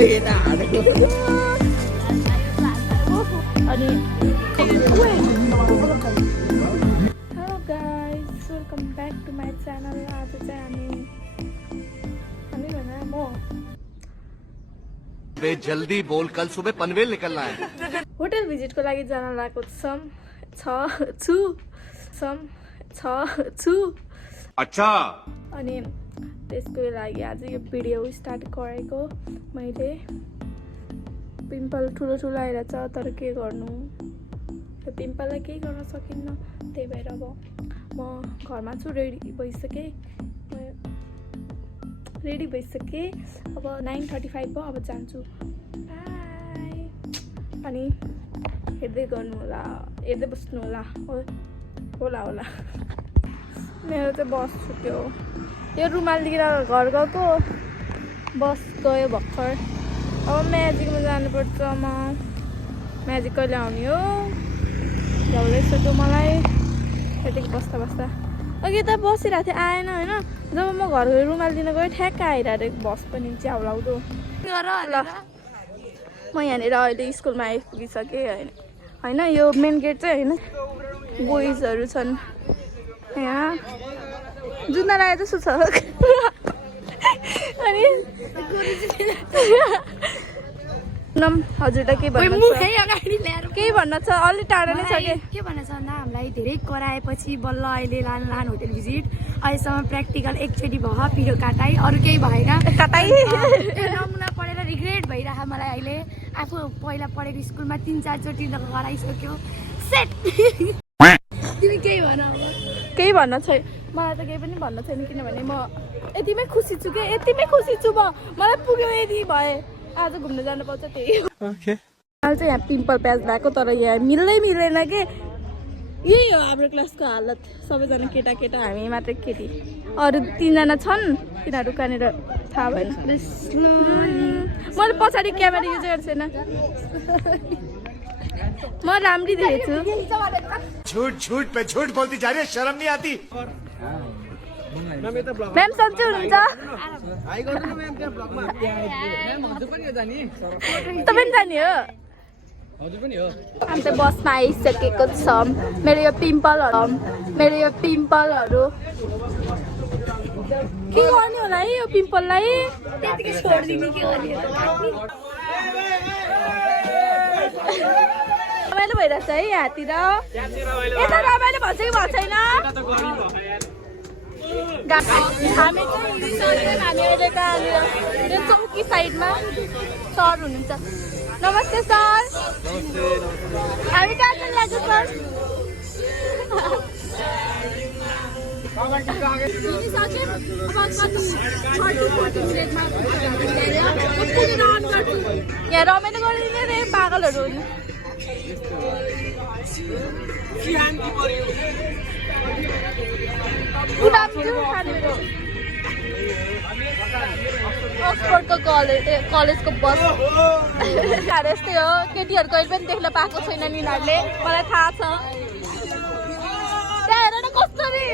अनि hello guys welcome back to my channel. आज चाहिँ हामी भन म वे जल्दी बोल, कल सुबह पनवेल निकलना है। होटल भिजिटको लागि जान लागेको छु। अच्छा अनि त्यसको लागि आज यो भिडियो स्टार्ट गरेको। मैले पिम्पल ठुलो ठुलो आइरहेछ, तर के गर्नु, त्यो पिम्पललाई केही गर्न सकिन्न। त्यही भएर अब म घरमा छु, रेडी भइसकेँ। अब 9:35 भयो, अब जान्छु। बाई। अनि हेर्दै गर्नु होला, हेर्दै बस्नु होला। होला मेरो चाहिँ बस छुट्यो। यो रुमाल लिएर घर गएको, बस गयो भर्खर। अब म्याजिकमा जानुपर्छ। म म्याजिक कहिले आउने हो झ्याउदैछ त्यो मलाई। त्यतिकै बस्दा अघि त बसिरहेको थिएँ, आएन होइन। जब म घर गएर रुमाल दिन गएँ, ठ्याक्क आइरहेको बस पनि च्याउलाउँदो। ल म यहाँनिर अहिले स्कुलमा आइपुगिसकेँ होइन। यो मेन गेट चाहिँ होइन, बोइजहरू छन् यहाँ। जुत्ता लगाएर जस्तो छ। अनि हजुर त के भन्न छ? अलि टाढा नै छ के भन्न छ भन्दा हामीलाई धेरै कराएपछि बल्ल अहिले लान होटल भिजिट। अहिलेसम्म प्र्याक्टिकल एकचोटि भयो, पिरो काटाइ, अरू केही भएन। नमुना पढेर रिग्रेट भइरहेको मलाई अहिले। आफू पहिला पढेको स्कुलमा 3-4 चोटि गराइसक्यो। सेट। तिमी केही भन। केही भन्न छैन, मलाई त केही पनि भन्न छैन, किनभने म यतिमै खुसी छु कि म। मलाई पुग्यो यदि भए आज घुम्न जानु पाउँछ त्यही। अहिले चाहिँ यहाँ पिम्पल प्याच भएको, तर यहाँ मिल्दैन कि। यही हो हाम्रो क्लासको हालत। सबैजना केटा, हामी मात्रै केटी। अरू 3जना छन्, तिनीहरू कहाँनिर थाहा भएन। मैले पछाडि क्यामेरा युज गरेको छैन, म राम्री देखेको छु। झूठ पे झूठ बोलती जा रही है, शर्म नहीं आती। म्याम सन्चै हुनुहुन्छ? तपाईँ जाने हो? हामी चाहिँ बसमा आइसकेको छौँ। मेरो यो पिम्पलहरू के गर्ने होला है यो पिम्पललाई? त्यतिकै छोडिदिने के गर्ने? रमाइलो भइरहेछ है यहाँतिर। यता रमाइलो भन्छ कि भन्छ छैन? हामी अहिले त्यो चौकी साइडमा सर हुनुहुन्छ। नमस्ते सर। हामी कहाँ चाहिँ लाग्छ सर? यहाँ रमाइलो गरिदिने रे, पागलहरू हुन्। अक्सफोर्डको कलेजको बस यस्तै हो। केटीहरू कहिले पनि देख्न पाएको छैन यिनीहरूले, मलाई थाहा छ। त्यहाँ हेर न कसरी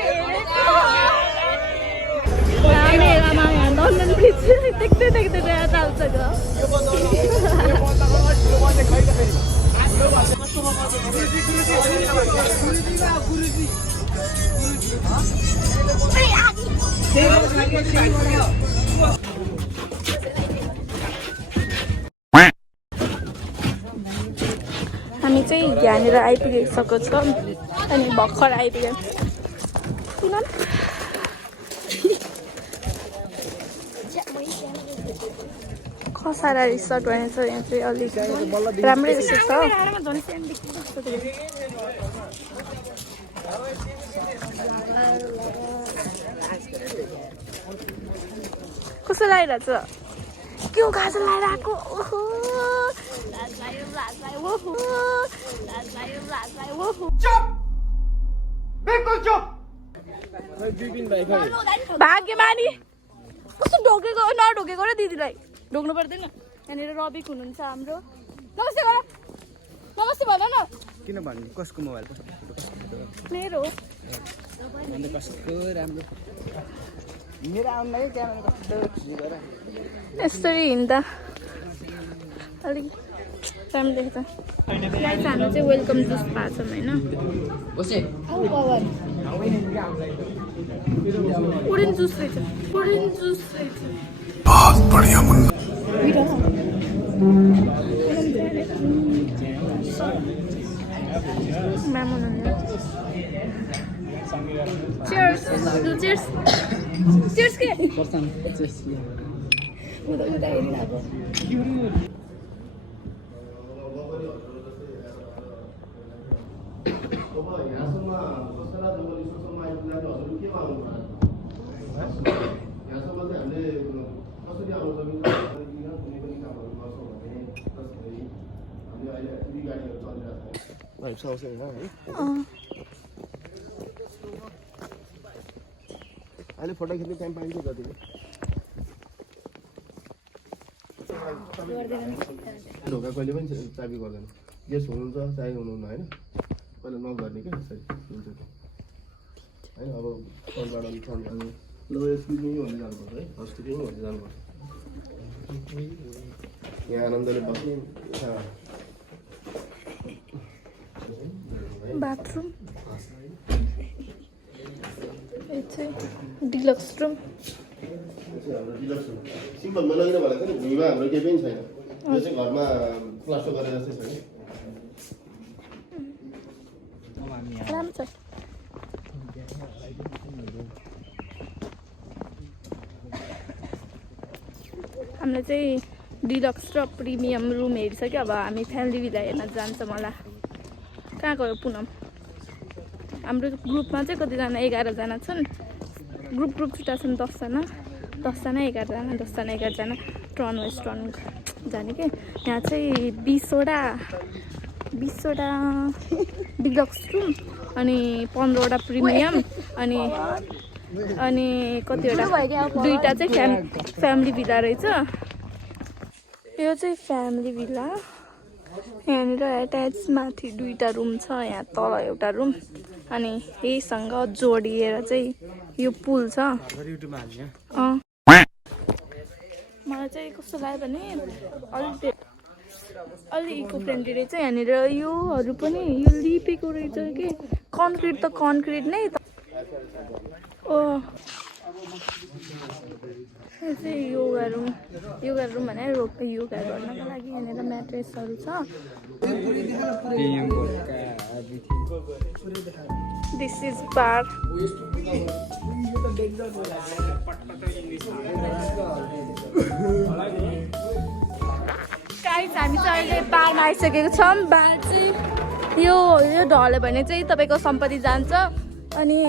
मेलामा यहाँ लन्डन ब्रिज देख्दै चाल्छ। हामी चाहिँ यहाँनिर आइपुगिसकेको छौँ। अनि भर्खर आइपुग्यौँ। खसारा रिसोर्ट भनेको छ। यहाँ चाहिँ अलिक राम्रै जस्तो छ। कस्तो लागिरहेछ? क्यों गाजर लगाइरहेको? भाग्यमानी कस्तो ढोकेको नढोकेको र दिदीलाई ढोक्नु पर्दैन। यहाँनिर रबिक हुनुहुन्छ हाम्रो। नमस्ते गर, नमस्ते भन न। किन भन्नु? कसको मोबाइल? मेरो कसको राम्रो? मेरो आउनलाई क्यामेरा कस्तो खिचेर यसरी हिँड्दा अलिक राम्रो देख्छ गाइस हामी चाहिँ वेलकम जुस पाछौँ होइन ओरेन्ज जुस रहेछ बहुत बढ़िया मुन्ना म्याम हुनुहुन्न Cheers! Cheers! Cheers के? अहिले फोटो खिच्ने टाइम पाइन्छ कति ढोका कहिले पनि चाबी गर्दैन गेस्ट हुनुहुन्छ चाबी हुनुहुन्न होइन पहिला नगर्ने क्या यसरी हुन्छ होइन अब फोनबाट फोन गर्नु ल एक्सक्युज मी भन्दै जानुपर्छ है हस्पिटल भन्दै जानुपर्छ यहाँ आनन्दले बस्ने बाथरूम डिलक्स रुम सिम्पल बनाइदिनु भनेको नि भुइँमा हाम्रो केही पनि छैन यो चाहिँ घरमा प्लास्टर गरेर जस्तै छ राम्रो छ हामीले चाहिँ डिलक्स र प्रिमियम रुम हेरिसक्यो अब हामी फ्यामिली भिला हेर्न जान्छौँ होला कहाँ गयो पुनम हाम्रो ग्रुपमा चाहिँ कतिजना 11जना छन् ग्रुप छुट्टा छन् 10जना 11जना टर्न वेस्ट टर्न जाने के यहाँ चाहिँ 20वटा डिलक्स रुम अनि 15वटा प्रिमियम अनि कतिवटा दुईवटा चाहिँ फ्यामिली भिला रहेछ यो चाहिँ फ्यामिली भिला यहाँनिर एट्याच माथि 2टा रुम छ यहाँ तल एउटा रुम अनि यहीसँग जोडिएर चाहिँ यो पुल छ मलाई चाहिँ कस्तो लाग्यो भने अलि इको फ्रेन्डली रहेछ यहाँनिर योहरू पनि यो लिपेको रहेछ कि कन्क्रिट त कन्क्रिट नै यो चाहिँ योगा रुम भने योगा गर्नको लागि यहाँनिर म्याट्रेसहरू छ दिस इज बार गाइस हामी चाहिँ अहिले बारमा आइसकेको छौँ बार चाहिँ यो ढल्यो भने चाहिँ तपाईँको सम्पत्ति जान्छ अनि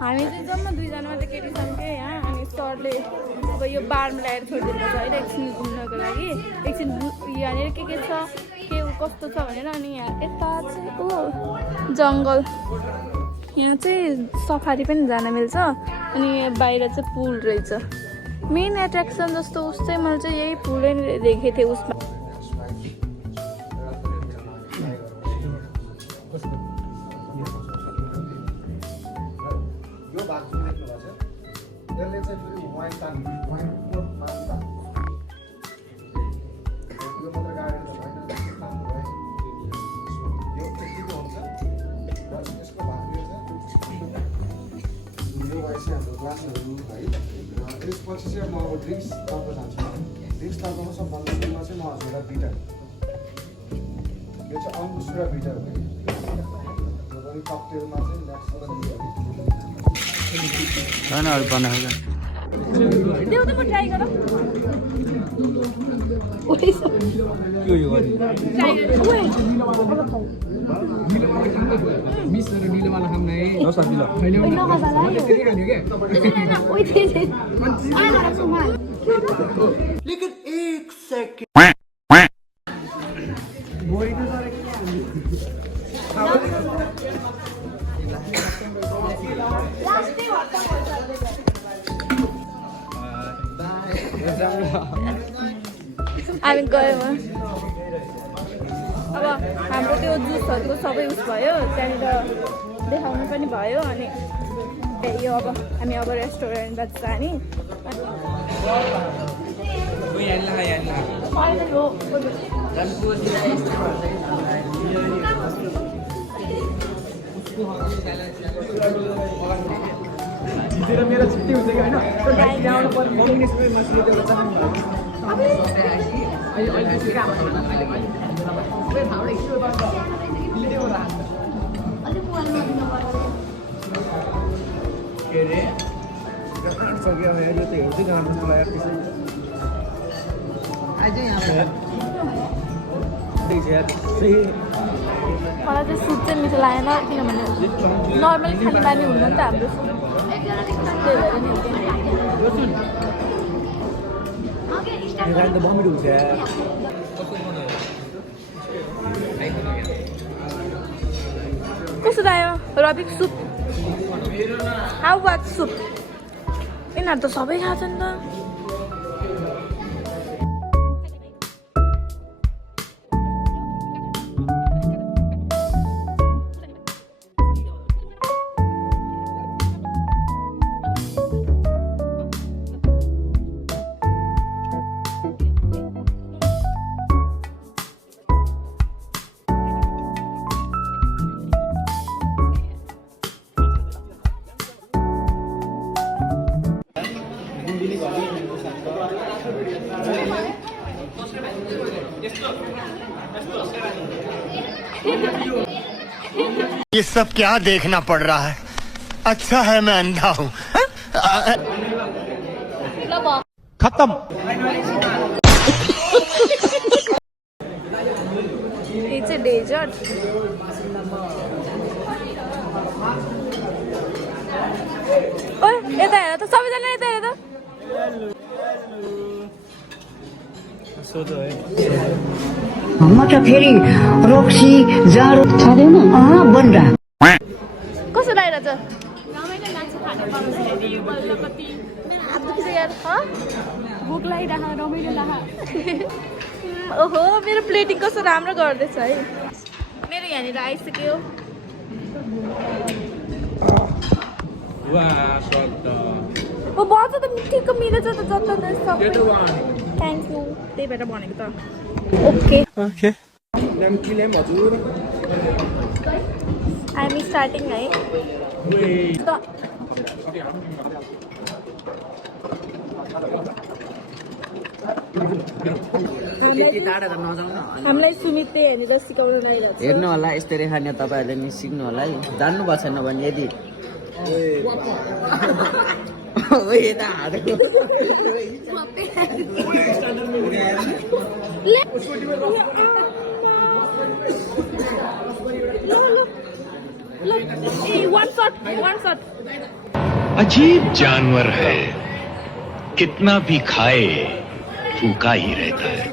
हामी चाहिँ जम्मा 2जना मात्रै केटी छौँ क्या यहाँ अनि सरले अब यो बारमा ल्याएर छोडिदिनुपर्छ होइन एकछिन घुम्नको लागि एकछिन यहाँनिर के छ के कस्तो छ भनेर अनि यहाँ यता चाहिँ जङ्गल यहाँ चाहिँ सफारी पनि जान मिल्छ अनि बाहिर चाहिँ पुल रहेछ मेन एट्र्याक्सन जस्तो उस चाहिँ मैले चाहिँ यही पुलै देखेको थिएँ उसमा त्यसपछि चाहिँ म अब ड्रिङ्क्सतर्फ जान्छु ड्रिङ्क्सतर्फमा सबभन्दा सुरुमा चाहिँ म हजुरलाई बिटर यो चाहिँ अङ्कुसुरा बिटर हो कि ककटेलमा चाहिँ लेकिन एक सेकंड हामी गयौँ अब हाम्रो त्यो जुसहरूको सबै उस भयो त्यहाँनिर देखाउनु पनि भयो अनि यो अब हामी अब रेस्टुरेन्टबाट जाने मेरो छुट्टी हुन्छ कि होइन ल्याउनु पर्ने कम्युनिस्टमै मासु लिएर मलाई चाहिँ सुप चाहिँ मिठो लागेन किनभने नर्मली खाने बानी हुँदैन नि त हाम्रो सुप त्यही भएर नि कस्तो लाग्यो रबिक सुप हाउ वाज सुप यिनीहरू त सबै खान्छ नि त ये सब क्या देखना पड़ रहा है अच्छा है मैं अंधा हूँ खत्म It's a desert. ओए यता हेर त सबैजना यता हेर त म त फेरि रोक्सी जाडो छँदैन बन्दा कस्तो लागिरहेछ भोक लागिरह रमाइलो लाह ओहो मेरो प्लेटिङ कस्तो राम्रो गर्दैछ है मेरो यहाँनिर आइसक्यो ओ बज त ठिक्क मिलेछ त जता थ्याङ्क यू त्यही भएर भनेको त ओके आइएम स्टार्टिङ है हामीलाई सुमितले हेरेर सिकाउन लागिरहेको छ हेर्नु होला यस्तो रेखाने तपाईँहरूले नि सिक्नु होला है जान्नु भएको छैन भने यदि one shot. अजीब जानवर है कितना भी खाए भूखा ही रहता है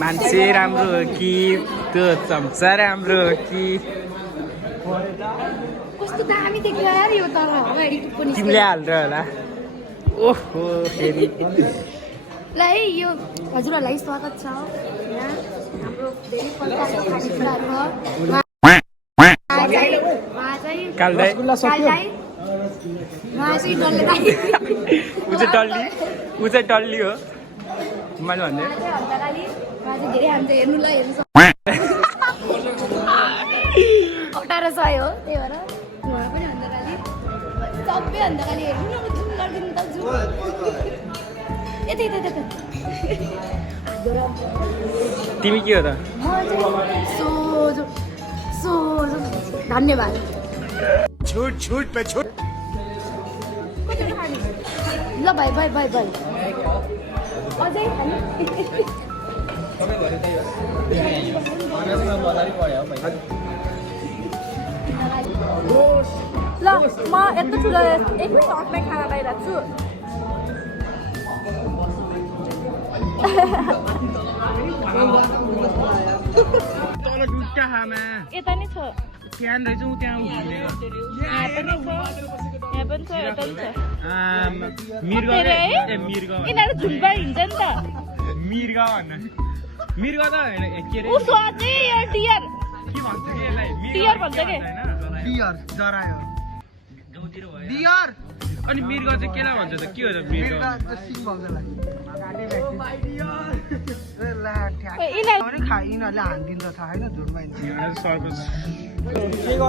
मान्छे राम्रो हो कि त्यो चम्चा राम्रो हो कि कस्तो दामी देख्यो यार यो तर अगाडि पनि तिमीले हाल्छ होला ओहो फेरि ल है यो हजुरहरूलाई स्वागत छ यहाँ हाम्रो धेरै प्रकारको खानेकुराहरू काल्दै ऊ चाहिँ डल्ली हो मैले भन्ने धेरै हामी हेर्नु ल हेर्नु 1800 हो त्यही भएर उहाँ पनि अन्धकाली सबै अन्धकाली हेर्नु न जुम गरिदिनु त जुम यतै यतै तिमी के हो त सोझो सोझो धन्यवाद छूट छूट पे छूट ल भाइ भाइ भाइ भाइ अझै खाने ल म यत्रो ठुलो एकमै हटमै खाना खाइरहेको छु यता नै छ यहाँ पनि छ यहाँ पनि छ यता पनि छ यिनीहरू झुलबाट हिँड्छ नि त उसो अझै यो डियर डियर भन्छ के अनि मृग चाहिँ केलाई भन्छ त के हो त मृग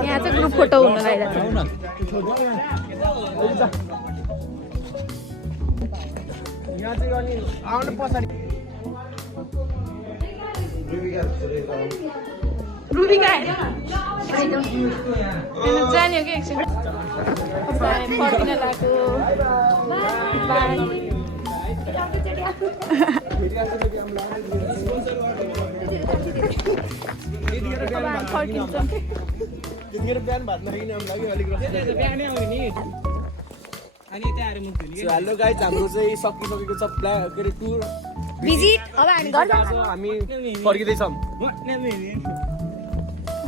यहाँ चाहिँ ग्रुप फोटो हुन लागिरहेको रुबिका जाने कि एकछिन फर्किन लाग्यो फर्किन्छौँ हेलो गाइज हाम्रो चाहिँ सकिसकेको छ टुर भिजिट अब हामी घर हामी फर्किँदैछौँ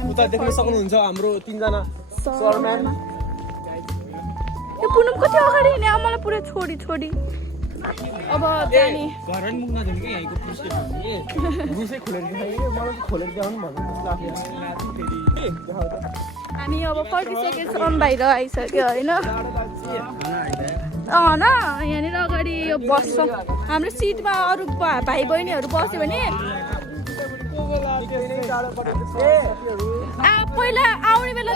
उता देख्न सक्नुहुन्छ हाम्रो 3 जना सरम्यान यो पुनम कति अगाडि हिँड्ने अब मलाई पुरै छोडी अब जाने घर पनि मुख नदिनु कि यहीँको रुसै खोलेर देखायो मलाई खोलेर देखाउनु भन्नु हामी अब फर्किसकेछौँ बाहिर आइसक्यो होइन यहाँनिर अगाडि यो बस्छौँ हाम्रो सिटमा अरू भाइ बहिनीहरू बस्यो भने पहिला आउने बेला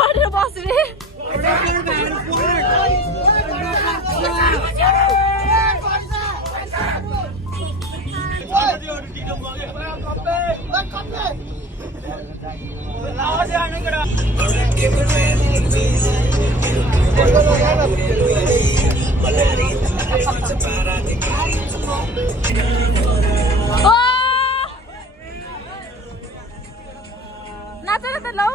पढेर बस्ने नाचेर त लौ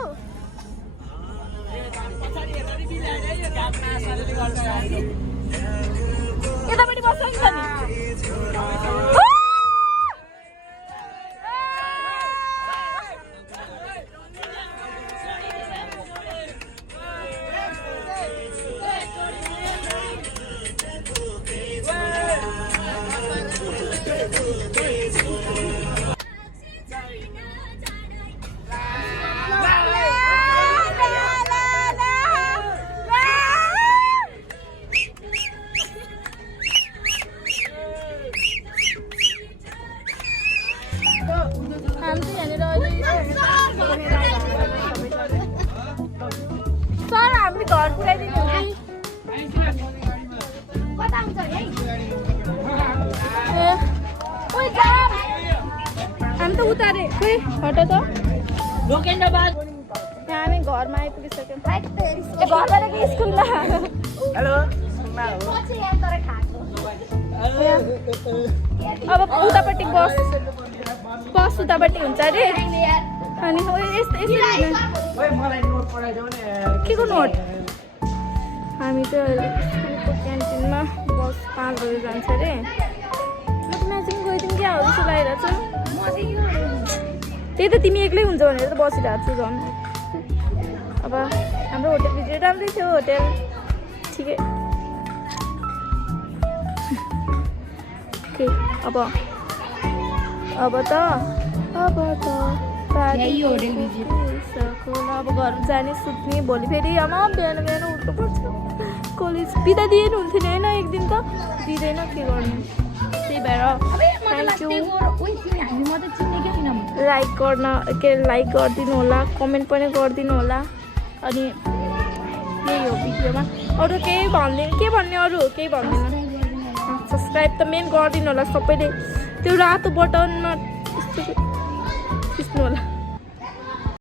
यतापट्टि बस्छ नि त नि सर हामीले घर पुऱ्याइदिनु हामी त उतारे खोइ हट त हामी घरमा आइपुगिसक्यौँ घरबाट कि स्कुलमा अब उतापट्टि बस उतापट्टि हुन्छ अरे अनि के को नोट हामी चाहिँ स्कुलको क्यान्टिनमा बस 5 बजे जान्छ अरे म्याचिङ गइदिउँ क्या हो जस्तो लागिरहेको छ त्यही त तिमी एक्लै हुन्छ भनेर त बसिरहेको छु झन् अब हाम्रो होटेल भिजिट राम्रै थियो होटेल ठिकै ओके अब त अब घर जाने सुत्ने भोलि फेरि आमा बिहान उठ्नुपर्छ कलेज बिदा दिएन हुन्थ्यो नि होइन एक दिन त दिँदैन के गर्नु त्यही भएर थ्याङ्क यू हामी मात्रै चिनेकै छैनौँ लाइक गरिदिनु होला, कमेन्ट पनि गरिदिनु होला। अनि यही हो भिडियोमा, अरू केही भन्ने अरू केही भन्दैन। सब्सक्राइब त मेन गरिदिनु होला सबैले, त्यो रातो बटनमा थिच्नु होला।